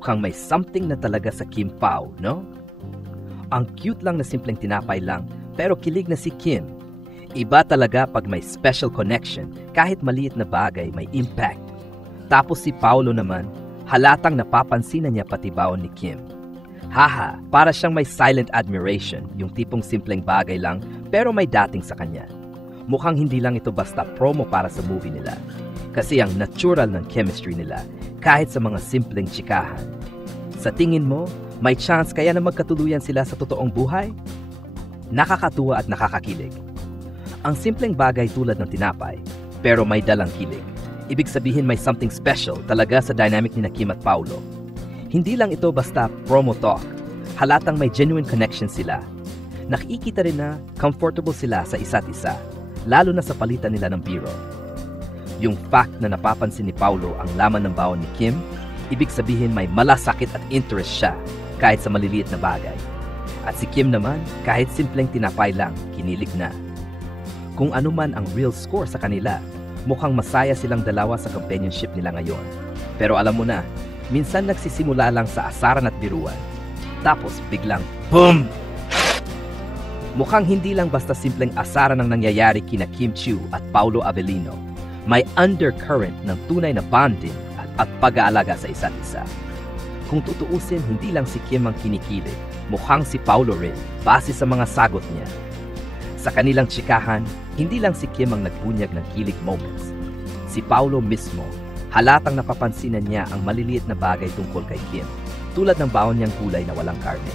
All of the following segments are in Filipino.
Mukhang may something na talaga sa Kim Pao, no? Ang cute lang na simpleng tinapay lang, pero kilig na si Kim. Iba talaga pag may special connection, kahit maliit na bagay may impact. Tapos si Paolo naman, halatang napapansin niya pati baon ni Kim. Haha, para siyang may silent admiration, yung tipong simpleng bagay lang, pero may dating sa kanya. Mukhang hindi lang ito basta promo para sa movie nila. Kasi ang natural ng chemistry nila, kahit sa mga simpleng tsikahan. Sa tingin mo, may chance kaya na magkatuluyan sila sa totoong buhay? Nakakatuwa at nakakakilig. Ang simpleng bagay tulad ng tinapay, pero may dalang kilig. Ibig sabihin may something special talaga sa dynamic ni Kim at Paolo. Hindi lang ito basta promo talk. Halatang may genuine connection sila. Nakikita rin na comfortable sila sa isa't isa, lalo na sa palitan nila ng biro. Yung fact na napapansin ni Paolo ang laman ng baon ni Kim, ibig sabihin may malasakit at interest siya kahit sa maliliit na bagay. At si Kim naman, kahit simpleng tinapay lang, kinilig na. Kung ano man ang real score sa kanila, mukhang masaya silang dalawa sa companionship nila ngayon. Pero alam mo na, minsan nagsisimula lang sa asaran at biruan. Tapos biglang, boom! Mukhang hindi lang basta simpleng asaran ang nangyayari kina Kim Chiu at Paolo Avellino. May undercurrent ng tunay na bonding at pag-aalaga sa isa't isa. Kung tutuusin, hindi lang si Kim ang kinikilig, mukhang si Paolo rin, base sa mga sagot niya. Sa kanilang tsikahan, hindi lang si Kim ang nagbunyag ng kilig moments. Si Paolo mismo, halatang napapansinan niya ang maliliit na bagay tungkol kay Kim, tulad ng baon niyang gulay na walang karne.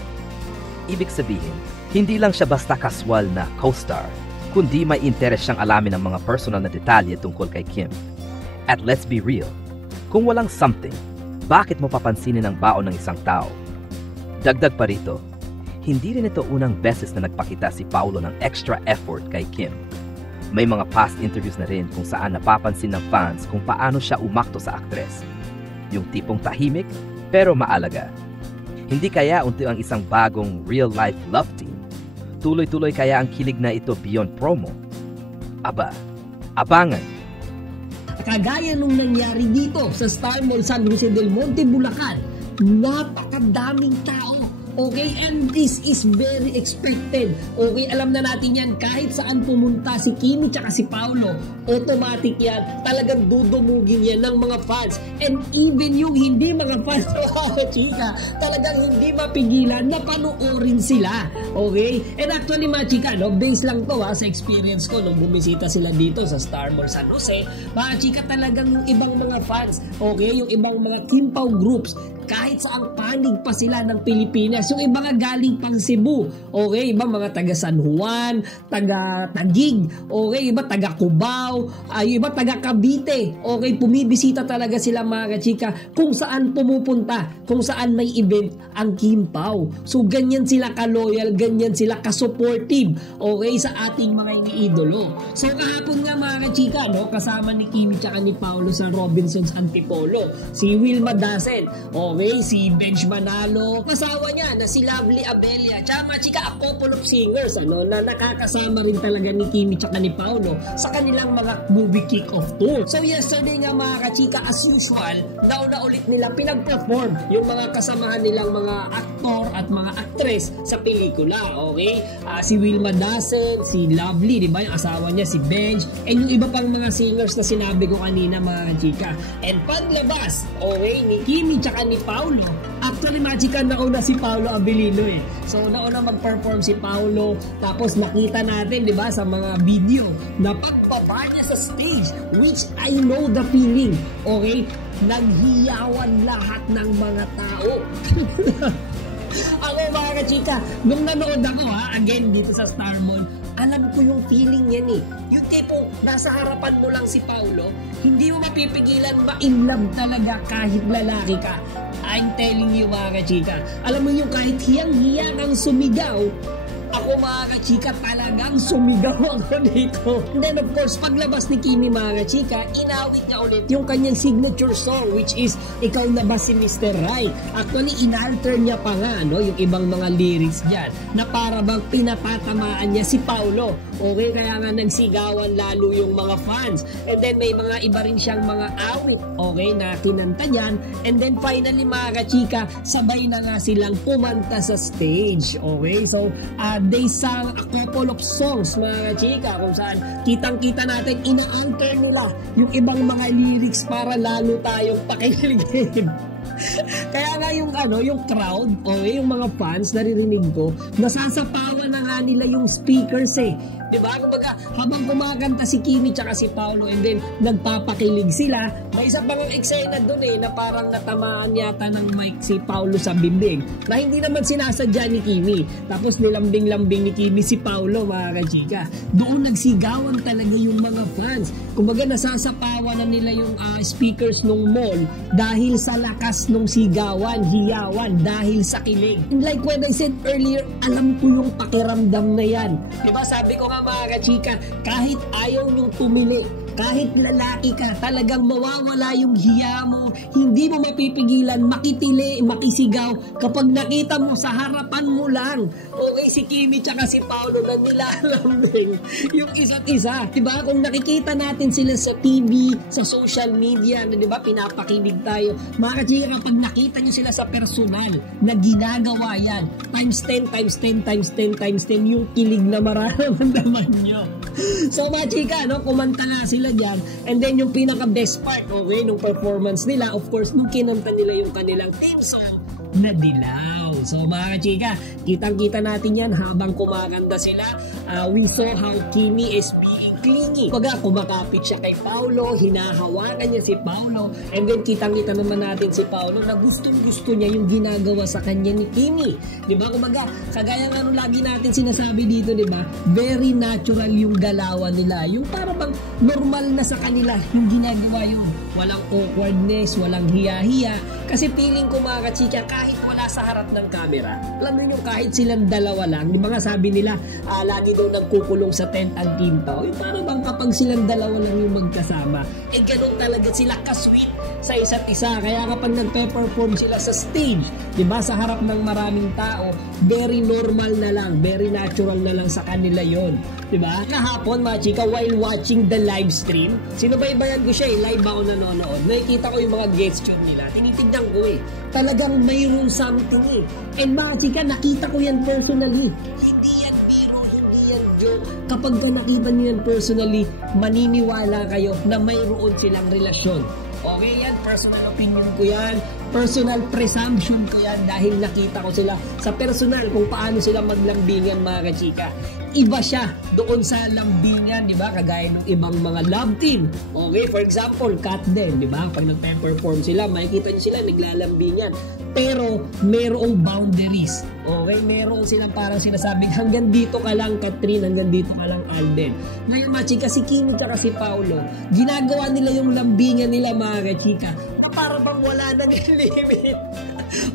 Ibig sabihin, hindi lang siya basta casual na co-star, kundi may interes siyang alamin ng mga personal na detalye tungkol kay Kim. At let's be real, kung walang something, bakit mo papansinin ang baon ng isang tao? Dagdag pa rito, hindi rin ito unang beses na nagpakita si Paolo ng extra effort kay Kim. May mga past interviews na rin kung saan napapansin ng fans kung paano siya umakto sa aktres. Yung tipong tahimik, pero maalaga. Hindi kaya unti ang isang bagong real-life love team. Tuloy-tuloy kaya ang kilig na ito beyond promo. Aba, abangan! Kagaya nung nangyari dito sa Star Mall San Jose del Monte, Bulacan, napakadaming tao. Okay, and this is very expected. Okay, alam na natin yan, kahit saan pumunta si Kimi tsaka si Paolo, automatic yan, talagang dudumugin yan ng mga fans. And even yung hindi mga fans, chika, talagang hindi mapigilan na panoorin sila. Okay, and actually mga chika, no, based lang to sa experience ko nung bumisita sila dito sa Star Mall San Jose, mga chika, talagang yung ibang mga fans, okay, yung ibang mga Kim Pao groups, kahit saang panig pa sila ng Pilipinas, yung iba nga galing pang Cebu, okay, iba mga taga San Juan, taga Taguig, okay, iba taga Cubao, iba taga Cavite, okay, pumibisita talaga sila mga kachika kung saan pumupunta, kung saan may event ang Kim Pao. So ganyan sila ka-loyal, ganyan sila ka-supportive, okay, sa ating mga iniidolo. So kahapon nga mga kachika, no, kasama ni Kimi tsaka ni Paolo sa Robinson's Antipolo, si Wilma Dasen, okay, si Benj Manalo, kasawa niya na si Lovely Abelia, tsaka mga chika, a couple of singers, ano, na nakakasama rin talaga ni Kimi tsaka ni Paolo sa kanilang mga movie kick-off tour. So yesterday nga mga kachika, as usual, nauna ulit nila pinag-perform yung mga kasamahan nilang mga aktor at mga aktres sa pelikula, okay? Si Wilma Dasen, si Lovely, di ba, yung asawa niya, si Benj, and yung iba pang mga singers na sinabi ko kanina mga kachika. And paglabas, okay, ni Kimi tsaka ni Paolo, actually mga chika, nauna si Paolo Avellino eh. So nauna mag-perform si Paolo, tapos nakita natin, di ba, sa mga video na pagbaba niya sa stage, which I know the feeling, okay? Naghiyawan lahat ng mga tao. Ako mga kachika, nung nanood ako again dito sa Star Mall, alam ko yung feeling yan eh. Yung tipo, nasa harapan mo lang si Paolo, hindi mo mapipigilan, ma-in love talaga kahit lalaki ka. I'm telling you mga kachika, alam mo yung kahit hiyang-hiya kang sumigaw, ako mga kachika, talagang sumigaw ako dito. And then of course, paglabas ni Kimi mga kachika, inawit niya ulit yung kanyang signature song, which is Ikaw Na Ba Si Mr. Right. Actually, inalter niya pa nga, no, yung ibang mga lyrics dyan, na para bang pinapatamaan niya si Paolo. Okay, kaya nga nagsigawan lalo yung mga fans. And then may mga iba rin siyang mga awit, okay, na kinanta niyan. And then finally mga kachika, sabay na nga silang kumanta sa stage. Okay, so they sang a couple of songs mga kachika, kung saan kitang-kita natin ina-anchor nila yung ibang mga lyrics para lalo tayong pakikiligin. Kaya nga yung crowd, okay, yung mga fans, naririnig ko, nasasapawan na nga nila yung speakers eh. Diba? Kumbaga, habang kumakanta si Kimi tsaka si Paolo and then nagpapakilig sila, may isa pang eksena dun eh, na parang natamaan yata ng mic si Paolo sa bibig, na hindi naman sinasadya ni Kimi. Tapos nilambing-lambing ni Kimi si Paolo mga kachika. Doon nagsigawan talaga yung mga fans. Kumbaga, nasasapawan na nila yung speakers nung mall dahil sa lakas nung sigawan, hiyawan, dahil sa kilig. And like what I said earlier, alam ko yung pakiramdam na yan. Diba? Sabi ko nga mga kachika, kahit ayaw nyong tumili, kahit lalaki ka, talagang mawawala yung hiya mo, hindi mo mapipigilan, makitili, makisigaw kapag nakita mo sa harapan mo lang. Okay, si Kimi tsaka si Paolo na nilalambing yung isa't isa. Diba? Kung nakikita natin sila sa TV, sa social media, na diba, pinapakilig tayo. Mga kachika, kapag nakita nyo sila sa personal na ginagawa yan, times 10, times 10, times 10, times 10, yung kilig na mararamdaman nyo. So mga chika, no, kumanta nga sila dyan. And then yung pinaka best part, okay, nung performance nila, of course, nung kinanta nila yung kanilang theme song na Dilaw. So mga kachika, kitang-kita natin yan habang kumakanta sila. We saw how Kimi is being clingy. Pagka kumakapit siya kay Paolo, hinahawakan niya si Paolo, and then kitang-kita naman natin si Paolo na gustong-gusto niya yung ginagawa sa kanya ni Kimi. Diba? Kumbaga, kagaya nga nung lagi natin sinasabi dito, diba? Very natural yung galawan nila. Yung para bang normal na sa kanila yung ginagawa yun. Walang awkwardness, walang hiya-hiya. Kasi feeling ko mga kachika, kahit wala sa harap ng camera, alam niyo kahit silang dalawa lang, di ba nga sabi nila, lagi daw nagkukulong sa tent ang Kim Pao. Yung parang bang kapag silang dalawa lang yung magkasama, eh ganun talaga sila ka-sweet sa isa't isa. Kaya kapag nagpe-perform sila sa stage, di ba, sa harap ng maraming tao, very normal na lang, very natural na lang sa kanila yon. Di ba? Kahapon mga chika, while watching the live stream, sinubaybayan ko siya eh, live ako nanonood. Nakikita ko yung mga gesture nila, tinitignan ko eh. Talagang mayroon something eh. And mga chika, nakita ko yan personally. Hindi yan biro, hindi yan joke. Kapag ka nakita niyo yan personally, maniniwala kayo na mayroon silang relasyon. Okay yan, personal opinion ko yan, personal presumption ko yan dahil nakita ko sila sa personal kung paano sila maglambingan mga kachika. Iba siya doon sa lambingan, di ba? Kagaya ng ibang mga love team. Okay, for example, Kat din, di ba? Pag nagpe-perform sila, makikita nyo sila naglalambingan. Pero merong boundaries. Okay, meron silang parang sinasabing hanggang dito ka lang Katrin, hanggang dito ka lang Alden. Ngayon mga chika, si Kimi at si Paolo, ginagawa nila yung lambingan nila mga chika. Para bang wala nang limit.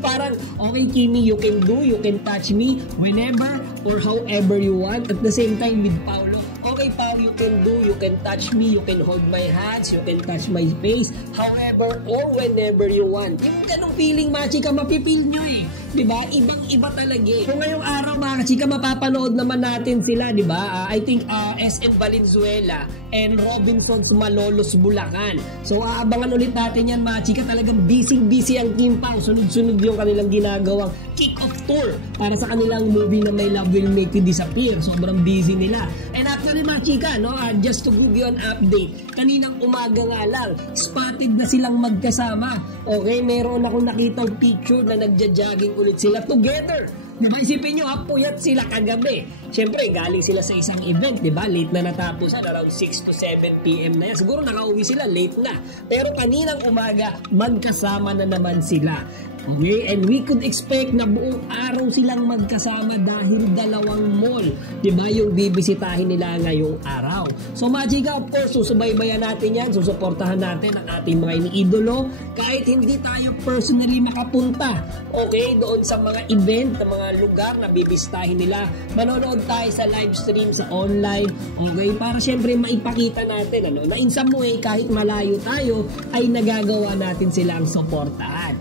Parang, okay Kimi, you can touch me whenever or however you want. At the same time with Paolo, okay Paolo, you can touch me, you can hold my hands, you can touch my face, however or whenever you want. Yung ganong feeling mga chika, mapipil nyo eh. Diba? Ibang-iba talaga eh. So ngayong araw mga chika, mapapanood naman natin sila, diba? I think SM Valenzuela and Robinson's Malolos Bulacan. So aabangan ulit natin yan mga chika. Talagang busy ang Kim Pao. Sunod-sunod yung kanilang ginagawang kick-off tour para sa kanilang movie na My Love Will Make You Disappear. Sobrang busy nila. And actually mga chika, no, just to give you an update, kaninang umaga nga lang, spotted na silang magkasama. Okay, meron akong nakitang picture na nagja-jogging ulit sila together. Diba, isipin nyo, puyat sila kagabi. Siyempre, galing sila sa isang event, diba? Late na natapos, around 6 to 7 p.m. na yan. Siguro nakauwi sila, late na. Pero kaninang umaga, magkasama na naman sila. Okay, and we could expect na buong araw silang magkasama dahil dalawang mall, diba, yung bibisitahin nila ngayong araw. So mga chika, of course, susubaybayan natin yan, susuportahan natin ang ating mga iniidolo kahit hindi tayo personally makapunta, okay, doon sa mga event, na mga lugar na bibisitahin nila. Manonood tayo sa live stream sa online, okay, para syempre maipakita natin na in some way, kahit malayo tayo, ay nagagawa natin silang suportahan.